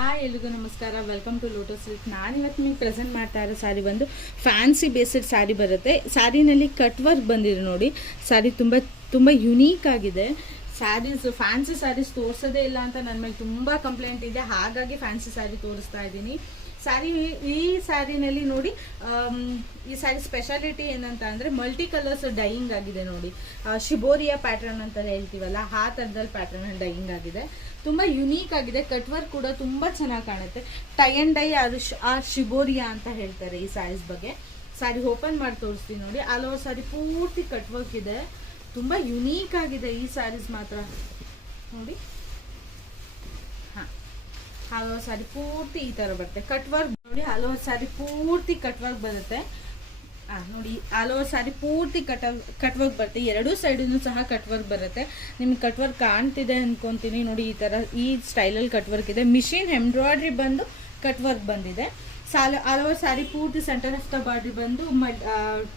Hi ಎಲ್ರಿಗೂ ನಮಸ್ಕಾರ. Welcome to Lotus Silk. ನಾನಿವತ್ತು ನಿಮಗೆ ಪ್ರೆಸೆಂಟ್ ಮಾಡ್ತಾ ಇರೋ ಸ್ಯಾರಿ ಬಂದು ಫ್ಯಾನ್ಸಿ ಬೇಸ್ಡ್ ಸ್ಯಾರಿ ಬರುತ್ತೆ. ಸ್ಯಾರಿನಲ್ಲಿ ಕಟ್ ವರ್ಕ್ ಬಂದಿದೆ ನೋಡಿ. ಸ್ಯಾರಿ ತುಂಬ ಯುನೀಕ್ ಆಗಿದೆ. ಫ್ಯಾನ್ಸಿ ಸ್ಯಾರೀಸ್ ತೋರಿಸೋದೇ ಇಲ್ಲ ಅಂತ ನನ್ನ ಮೇಲೆ ತುಂಬ ಕಂಪ್ಲೇಂಟ್ ಇದೆ, ಹಾಗಾಗಿ ಫ್ಯಾನ್ಸಿ ಸ್ಯಾರಿ ತೋರಿಸ್ತಾ ಇದ್ದೀನಿ. ಈ ಸ್ಯಾರಿನಲ್ಲಿ ನೋಡಿ, ಈ ಸ್ಯಾರಿ ಸ್ಪೆಷಾಲಿಟಿ ಏನಂತ ಅಂದರೆ ಮಲ್ಟಿ ಕಲರ್ಸ್ ಡೈಯಿಂಗ್ ಆಗಿದೆ ನೋಡಿ. ಶಿಬೋರಿಯಾ ಪ್ಯಾಟ್ರನ್ ಅಂತ ಹೇಳ್ತೀವಲ್ಲ, ಆ ಥರದಲ್ಲಿ ಪ್ಯಾಟ್ರನ್ ಡೈಯಿಂಗ್ ಆಗಿದೆ. ತುಂಬ ಯುನೀಕ್ ಆಗಿದೆ. ಕಟ್ ವರ್ಕ್ ಕೂಡ ತುಂಬ ಚೆನ್ನಾಗಿ ಕಾಣುತ್ತೆ. ಟೈ ಆ್ಯಂಡ್ ಡೈ ಆ ಶಿಬೋರಿಯಾ ಅಂತ ಹೇಳ್ತಾರೆ ಈ ಸ್ಯಾರೀಸ್ ಬಗ್ಗೆ. ಸ್ಯಾರಿ ಓಪನ್ ಮಾಡಿ ತೋರಿಸ್ತೀನಿ ನೋಡಿ. ಆಲ್ ಓವರ್ ಸ್ಯಾರಿ ಪೂರ್ತಿ ಕಟ್ ವರ್ಕ್ ಇದೆ. ತುಂಬ ಯುನೀಕ್ ಆಗಿದೆ ಈ ಸ್ಯಾರೀಸ್ ಮಾತ್ರ ನೋಡಿ. ಹಾಂ, ಆಲ್ ಓವರ್ ಸ್ಯಾರಿ ಪೂರ್ತಿ ಈ ಥರ ಬರುತ್ತೆ. ಕಟ್ ವರ್ಕ್ ನೋಡಿ, ಆಲ್ ಓವರ್ ಸ್ಯಾರಿ ಪೂರ್ತಿ ಕಟ್ ವರ್ಕ್ ಬರುತ್ತೆ. ನೋಡಿ, ಆಲ್ ಓವರ್ ಸ್ಯಾರಿ ಪೂರ್ತಿ ಕಟ್ ವರ್ಕ್ ಬರುತ್ತೆ. ಎರಡೂ ಸೈಡೂ ಸಹ ಕಟ್ ವರ್ಕ್ ಬರುತ್ತೆ. ನಿಮ್ಗೆ ಕಟ್ ವರ್ಕ್ ಕಾಣ್ತಿದೆ ಅಂದ್ಕೊತೀನಿ ನೋಡಿ. ಈ ಥರ ಈ ಸ್ಟೈಲಲ್ಲಿ ಕಟ್ ವರ್ಕ್ ಇದೆ. ಮಿಷಿನ್ ಎಂಬ್ರಾಯ್ಡ್ರಿ ಬಂದು ಕಟ್ ವರ್ಕ್ ಬಂದಿದೆ. ಆಲ್ ಓವರ್ ಸ್ಯಾರಿ ಪೂರ್ತಿ ಸೆಂಟರ್ ಆಫ್ ದ ಬಾರ್ಡ್ರಿ ಬಂದು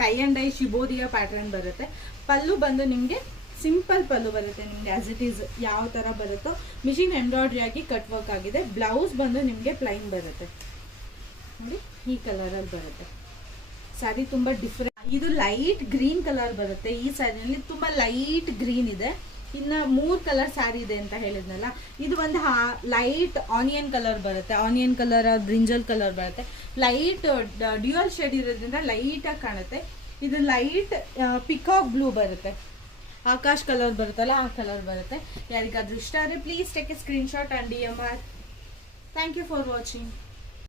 ಟೈ ಆ್ಯಂಡ್ ಡೈ ಶಿಬೋರಿಯಾ ಪ್ಯಾಟ್ರನ್ ಬರುತ್ತೆ. ಪಲ್ಲು ಬಂದು ನಿಮಗೆ ಸಿಂಪಲ್ ಪಲ್ಲು ಬರುತ್ತೆ. ನಿಮಗೆ ಆಸ್ ಇಟ್ ಈಸ್ ಯಾವ ಥರ ಬರುತ್ತೋ ಮಿಷಿನ್ ಎಂಬ್ರಾಯ್ಡ್ರಿ ಆಗಿ ಕಟ್ ವರ್ಕ್ ಆಗಿದೆ. ಬ್ಲೌಸ್ ಬಂದು ನಿಮಗೆ ಪ್ಲೈನ್ ಬರುತ್ತೆ ನೋಡಿ. ಈ ಕಲರಲ್ಲಿ ಬರುತ್ತೆ ಸ್ಯಾರಿ. ತುಂಬ ಡಿಫ್ರೆಂಟ್. ಇದು ಲೈಟ್ ಗ್ರೀನ್ ಕಲರ್ ಬರುತ್ತೆ. ಈ ಸ್ಯಾರಿನಲ್ಲಿ ತುಂಬ ಲೈಟ್ ಗ್ರೀನ್ ಇದೆ. ಇನ್ನು 3 ಕಲರ್ ಸ್ಯಾರಿ ಇದೆ ಅಂತ ಹೇಳಿದ್ನಲ್ಲ, ಇದು ಒಂದು ಲೈಟ್ ಆನಿಯನ್ ಕಲರ್ ಬರುತ್ತೆ. ಆನಿಯನ್ ಕಲರ್, ಬ್ರಿಂಜಲ್ ಕಲರ್ ಬರುತ್ತೆ. ಲೈಟ್ ಡ್ಯೂಯಲ್ ಶೇಡ್ ಇರೋದ್ರಿಂದ ಲೈಟಾಗಿ ಕಾಣುತ್ತೆ. ಇದು ಲೈಟ್ ಪಿಕಾಕ್ ಬ್ಲೂ ಬರುತ್ತೆ. ಆಕಾಶ್ ಕಲರ್ ಬರುತ್ತಲ್ಲ, ಆ ಕಲರ್ ಬರುತ್ತೆ. ಯಾರಿಗಾದ್ರೂ ಇಷ್ಟ ಆದರೆ please take a screenshot and DM. Thank you for watching.